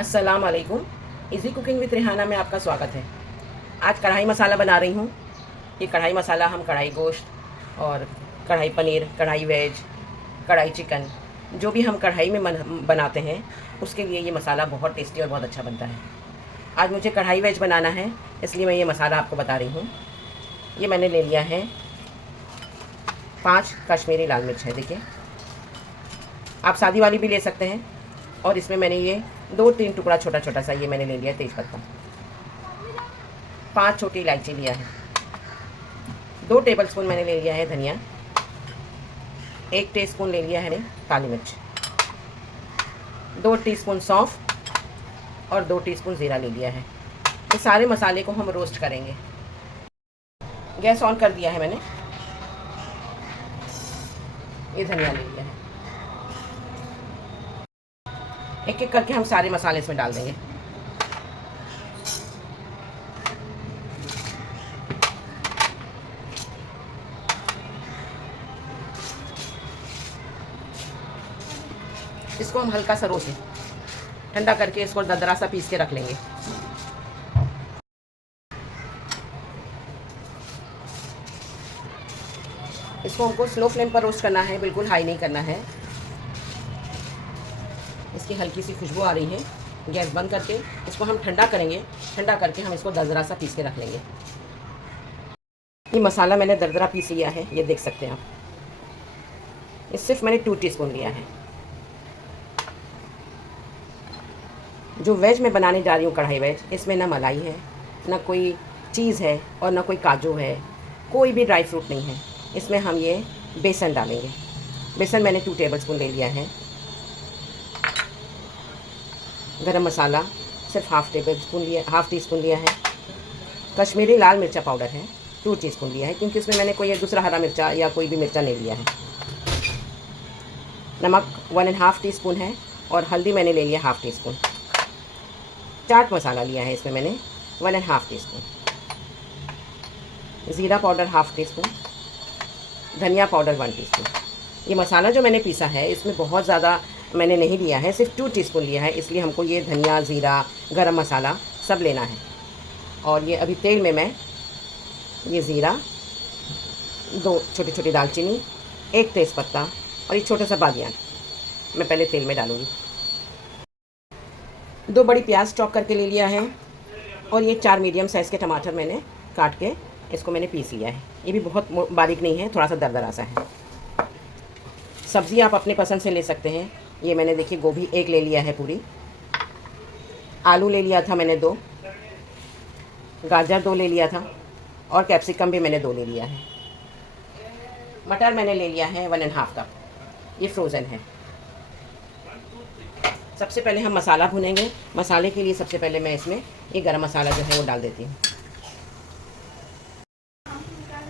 अस्सलाम वालेकुम। Easy cooking with Rehana में आपका स्वागत है। आज कढ़ाई मसाला बना रही हूँ। ये कढ़ाई मसाला हम कढ़ाई गोश्त और कढ़ाई पनीर, कढ़ाई वेज, कढ़ाई चिकन, जो भी हम कढ़ाई में बनाते हैं उसके लिए ये मसाला बहुत टेस्टी और बहुत अच्छा बनता है। आज मुझे कढ़ाई वेज बनाना है, इसलिए मैं ये मसाला आपको बता रही हूँ। ये मैंने ले लिया है 5 कश्मीरी लाल मिर्च है, देखिए आप सादी वाली भी ले सकते हैं। और इसमें मैंने ये 2-3 टुकड़ा छोटा छोटा सा ये मैंने ले लिया तेज पत्ता, 5 छोटी इलायची लिया है, 2 टेबलस्पून मैंने ले लिया है धनिया, 1 टीस्पून ले लिया है मैंने काली मिर्च, 2 टीस्पून सौंफ और 2 टीस्पून ज़ीरा ले लिया है। ये सारे मसाले को हम रोस्ट करेंगे। गैस ऑन कर दिया है मैंने। ये धनिया ले लिया है। एक एक करके हम सारे मसाले इसमें डाल देंगे। इसको हम हल्का सा रोस्ट ठंडा करके इसको दरदरा सा पीस के रख लेंगे। इसको हमको स्लो फ्लेम पर रोस्ट करना है, बिल्कुल हाई नहीं करना है। इसकी हल्की सी खुशबू आ रही है। गैस बंद करके इसको हम ठंडा करेंगे। ठंडा करके हम इसको दरदरा सा पीस के रख लेंगे। ये मसाला मैंने दरदरा पीस लिया है, ये देख सकते हैं आप। ये सिर्फ मैंने 2 टीस्पून लिया है। जो वेज में बनाने जा रही हूँ कढ़ाई वेज, इसमें ना मलाई है, ना कोई चीज़ है और ना कोई काजू है, कोई भी ड्राई फ्रूट नहीं है। इसमें हम ये बेसन डालेंगे। बेसन मैंने 2 टेबलस्पून ले लिया है। गरम मसाला सिर्फ हाफ़ टीस्पून लिया है। कश्मीरी लाल मिर्चा पाउडर है 2 टीस्पून लिया है, क्योंकि इसमें मैंने कोई दूसरा हरा मिर्चा या कोई भी मिर्चा नहीं लिया है। नमक 1.5 टीस्पून है और हल्दी मैंने ले लिया हाफ़ टीस्पून। चाट मसाला लिया है इसमें मैंने 1.5 टीस्पून। ज़ीरा पाउडर हाफ़ टीस्पून, धनिया पाउडर 1 टीस्पून। ये मसाला जो मैंने पीसा है इसमें बहुत ज़्यादा मैंने नहीं लिया है, सिर्फ 2 टीस्पून लिया है, इसलिए हमको ये धनिया, ज़ीरा, गरम मसाला सब लेना है। और ये अभी तेल में मैं ये ज़ीरा, 2 छोटी छोटी दालचीनी, 1 तेज़पत्ता और एक छोटा सा बादियान मैं पहले तेल में डालूँगी। 2 बड़ी प्याज चॉप करके ले लिया है और ये 4 मीडियम साइज़ के टमाटर मैंने काट के इसको मैंने पीस लिया है। ये भी बहुत बारीक नहीं है, थोड़ा सा दरदरा सा है। सब्ज़ी आप अपने पसंद से ले सकते हैं। ये मैंने देखिए गोभी 1 ले लिया है पूरी, आलू ले लिया था मैंने 2, गाजर 2 ले लिया था और कैप्सिकम भी मैंने 2 ले लिया है। मटर मैंने ले लिया है 1.5 कप, ये फ्रोज़न है। सबसे पहले हम मसाला भुनेंगे। मसाले के लिए सबसे पहले मैं इसमें ये गरम मसाला जो है वो डाल देती हूँ।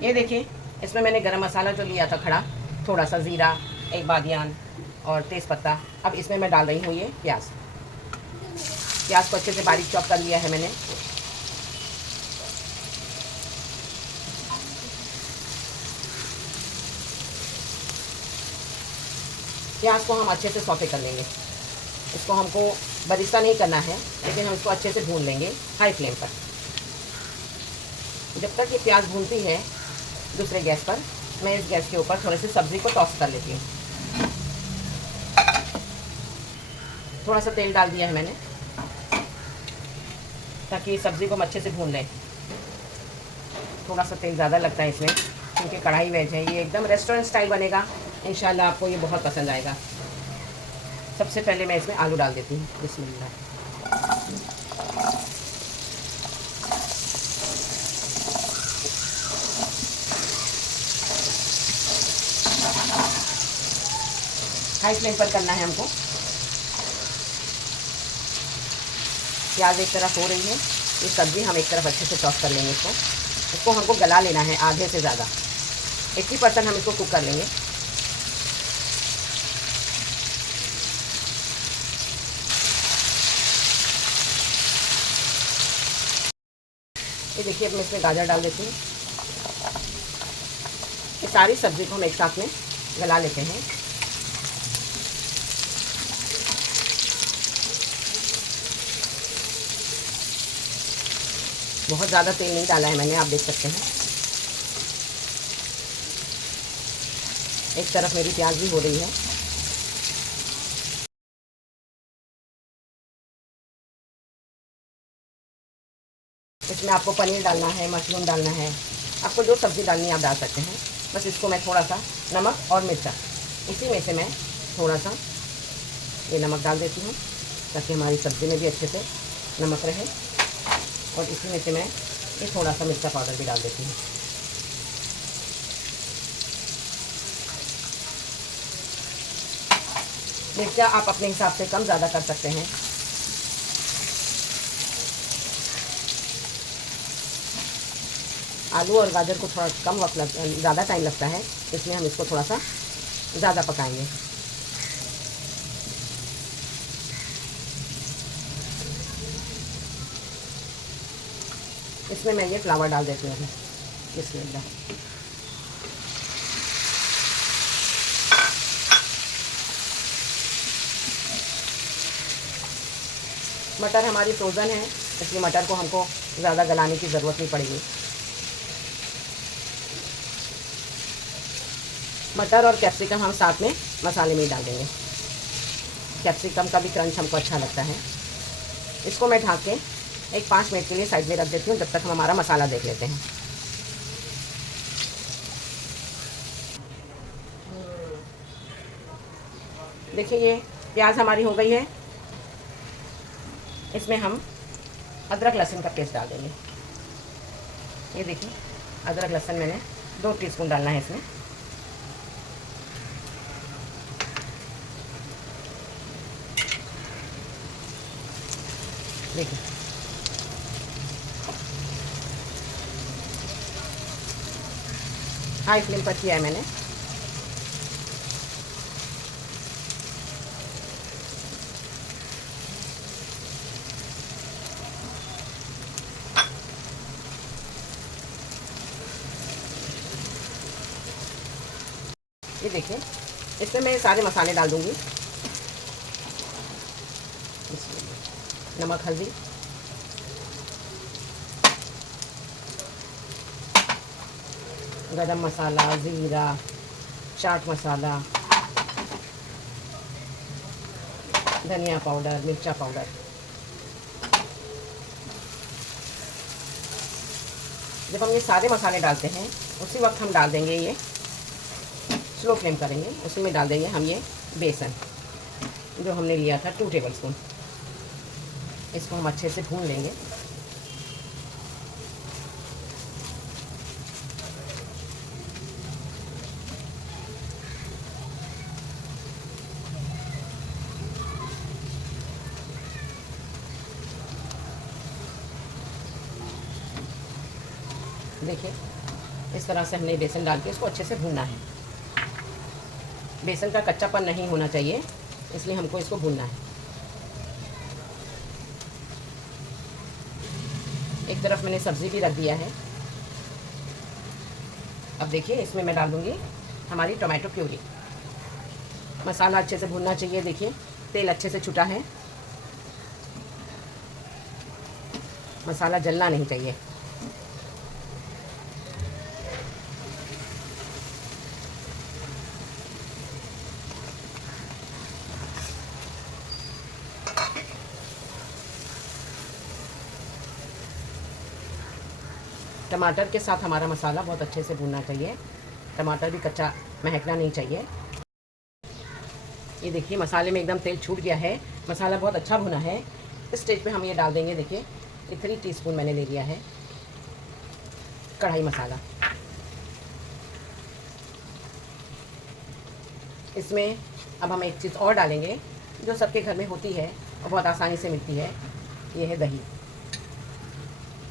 ये देखिए इसमें मैंने गरम मसाला जो लिया था खड़ा, थोड़ा सा ज़ीरा, 1 बादियान और तेज़पत्ता। अब इसमें मैं डाल रही हूँ ये प्याज को अच्छे से बारीक चॉप कर लिया है मैंने। प्याज को हम अच्छे से सौते कर लेंगे। इसको हमको बरिस्ता नहीं करना है, लेकिन हम इसको अच्छे से भून लेंगे हाई फ्लेम पर। जब तक ये प्याज भूनती है दूसरे गैस पर, मैं इस गैस के ऊपर थोड़ी सी सब्ज़ी को टॉस कर लेती हूँ। थोड़ा सा तेल डाल दिया है मैंने ताकि सब्ज़ी को हम अच्छे से भून लें। थोड़ा सा तेल ज़्यादा लगता है इसमें, क्योंकि कढ़ाई वेज है। ये एकदम रेस्टोरेंट स्टाइल बनेगा। इंशाल्लाह आपको ये बहुत पसंद आएगा। सबसे पहले मैं इसमें आलू डाल देती हूँ। बिस्मिल्लाह। हाई फ्लेम पर करना है हमको। प्याज एक तरफ हो रही है, ये सब्ज़ी हम एक तरफ अच्छे से टॉस कर लेंगे। इसको हमको गला लेना है आधे से ज़्यादा, 80% हम इसको कुक कर लेंगे। ये देखिए अब मैं इसमें गाजर डाल देती हूँ। ये सारी सब्ज़ी को हम एक साथ में गला लेते हैं। बहुत ज़्यादा तेल नहीं डाला है मैंने, आप देख सकते हैं। एक तरफ मेरी प्याज भी हो रही है। इसमें आपको पनीर डालना है, मशरूम डालना है, आपको जो सब्ज़ी डालनी है आप डाल सकते हैं। बस इसको मैं थोड़ा सा नमक और मिर्चा, इसी में से मैं थोड़ा सा ये नमक डाल देती हूँ ताकि हमारी सब्ज़ी में भी अच्छे से नमक रहे। और इसी में से मैं ये थोड़ा सा मिर्चा पाउडर भी डाल देती हूँ। मिर्चा आप अपने हिसाब से कम ज़्यादा कर सकते हैं। आलू और गाजर को थोड़ा कम वक्त ज़्यादा टाइम लगता है, इसलिए हम इसको थोड़ा सा ज़्यादा पकाएंगे। इसमें मैं ये फ्लावर डाल देती हूँ बिस्मिल्लाह। मटर हमारी फ्रोज़न है, इसलिए मटर को हमको ज़्यादा गलाने की ज़रूरत नहीं पड़ेगी। मटर और कैप्सिकम हम साथ में मसाले में ही डाल देंगे। कैप्सिकम का भी क्रंच हमको अच्छा लगता है। इसको मैं ढक के एक 5 मिनट के लिए साइड में रख देती हूँ, जब तक हम हमारा मसाला देख लेते हैं। देखिए ये प्याज हमारी हो गई है। इसमें हम अदरक लहसुन का पेस्ट डाल देंगे। ये देखिए अदरक लहसुन मैंने 2 टीस्पून डालना है इसमें। देखिए हाई फ्लेम पर किया है मैंने। ये देखिए इसमें मैं सारे मसाले डाल दूंगी। नमक, हल्दी, गरम मसाला, ज़ीरा, चाट मसाला, धनिया पाउडर, मिर्चा पाउडर। जब हम ये सारे मसाले डालते हैं उसी वक्त हम डाल देंगे, ये स्लो फ्लेम करेंगे, उसी में डाल देंगे हम ये बेसन जो हमने लिया था 2 टेबलस्पून। इसको हम अच्छे से भून लेंगे। देखिए इस तरह से हमने बेसन डाल के इसको अच्छे से भूनना है। बेसन का कच्चापन नहीं होना चाहिए, इसलिए हमको इसको भूनना है। एक तरफ मैंने सब्ज़ी भी रख दिया है। अब देखिए इसमें मैं डाल दूँगी हमारी टोमेटो प्यूरी। मसाला अच्छे से भूनना चाहिए। देखिए तेल अच्छे से छूटा है, मसाला जलना नहीं चाहिए। टमाटर के साथ हमारा मसाला बहुत अच्छे से भूनना चाहिए, टमाटर भी कच्चा महकना नहीं चाहिए। ये देखिए मसाले में एकदम तेल छूट गया है, मसाला बहुत अच्छा भुना है। इस स्टेज पे हम ये डाल देंगे। देखिए ये 3 टीस्पून मैंने ले लिया है कढ़ाई मसाला। इसमें अब हम एक चीज़ और डालेंगे जो सबके घर में होती है और बहुत आसानी से मिलती है, ये है दही।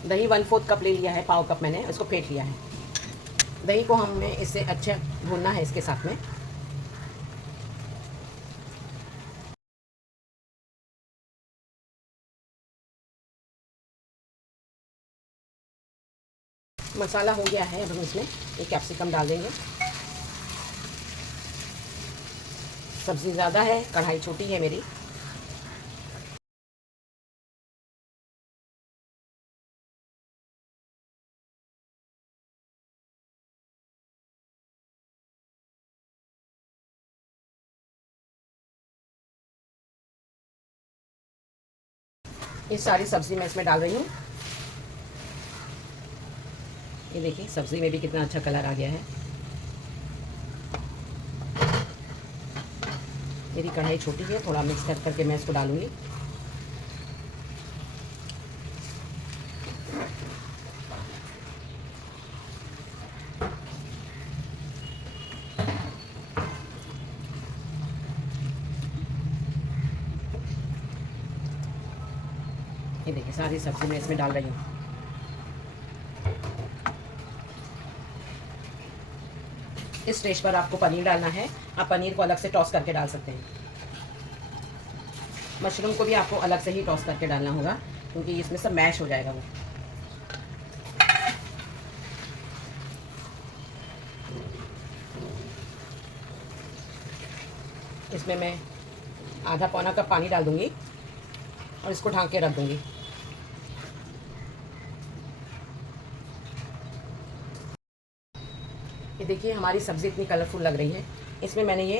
दही 1/4 कप ले लिया है, पाव कप मैंने इसको फेंट लिया है। दही को हमें इससे अच्छा भूनना है इसके साथ में। मसाला हो गया है, अब हम इसमें एक कैप्सिकम डाल देंगे। सब्ज़ी ज़्यादा है, कढ़ाई छोटी है मेरी। ये सारी सब्ज़ी मैं इसमें डाल रही हूँ। ये देखिए सब्ज़ी में भी कितना अच्छा कलर आ गया है। मेरी कढ़ाई छोटी है, थोड़ा मिक्स कर करके मैं इसको डालूँगी। ये देखिए सारी सब्ज़ी मैं इसमें डाल रही हूँ। इस स्टेज पर आपको पनीर डालना है। आप पनीर को अलग से टॉस करके डाल सकते हैं। मशरूम को भी आपको अलग से ही टॉस करके डालना होगा, क्योंकि इसमें सब मैश हो जाएगा वो। इसमें मैं आधा पौना कप पानी डाल दूँगी और इसको ढक के रख दूँगी। ये देखिए हमारी सब्ज़ी इतनी कलरफुल लग रही है। इसमें मैंने ये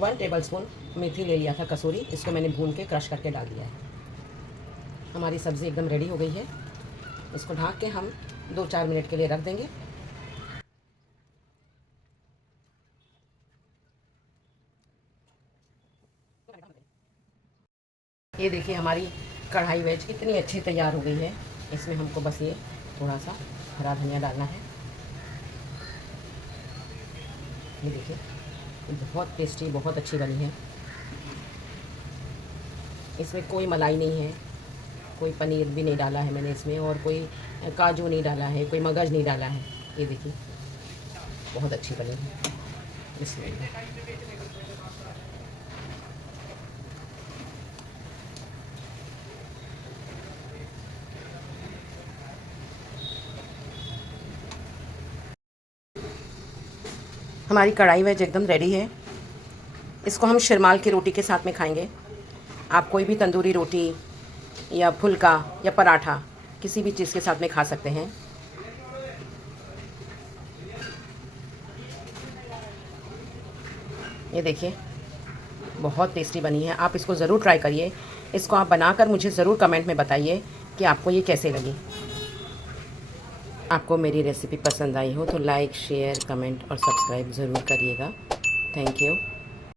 1 टेबलस्पून मेथी ले लिया था कसूरी, इसको मैंने भून के क्रश करके डाल दिया है। हमारी सब्ज़ी एकदम रेडी हो गई है। इसको ढक के हम 2-4 मिनट के लिए रख देंगे। ये देखिए हमारी कढ़ाई वेज इतनी अच्छी तैयार हो गई है। इसमें हमको बस ये थोड़ा सा हरा धनिया डालना है। ये देखिए बहुत टेस्टी, बहुत अच्छी बनी है। इसमें कोई मलाई नहीं है, कोई पनीर भी नहीं डाला है मैंने इसमें, और कोई काजू नहीं डाला है, कोई मगज नहीं डाला है। ये देखिए बहुत अच्छी बनी है। इसमें हमारी कढ़ाई वेज एकदम रेडी है। इसको हम शिरमाल की रोटी के साथ में खाएंगे। आप कोई भी तंदूरी रोटी या फुल्का या पराठा किसी भी चीज़ के साथ में खा सकते हैं। ये देखिए बहुत टेस्टी बनी है। आप इसको ज़रूर ट्राई करिए। इसको आप बनाकर मुझे ज़रूर कमेंट में बताइए कि आपको ये कैसे लगी। आपको मेरी रेसिपी पसंद आई हो तो लाइक, शेयर, कमेंट और सब्सक्राइब ज़रूर करिएगा। Thank you.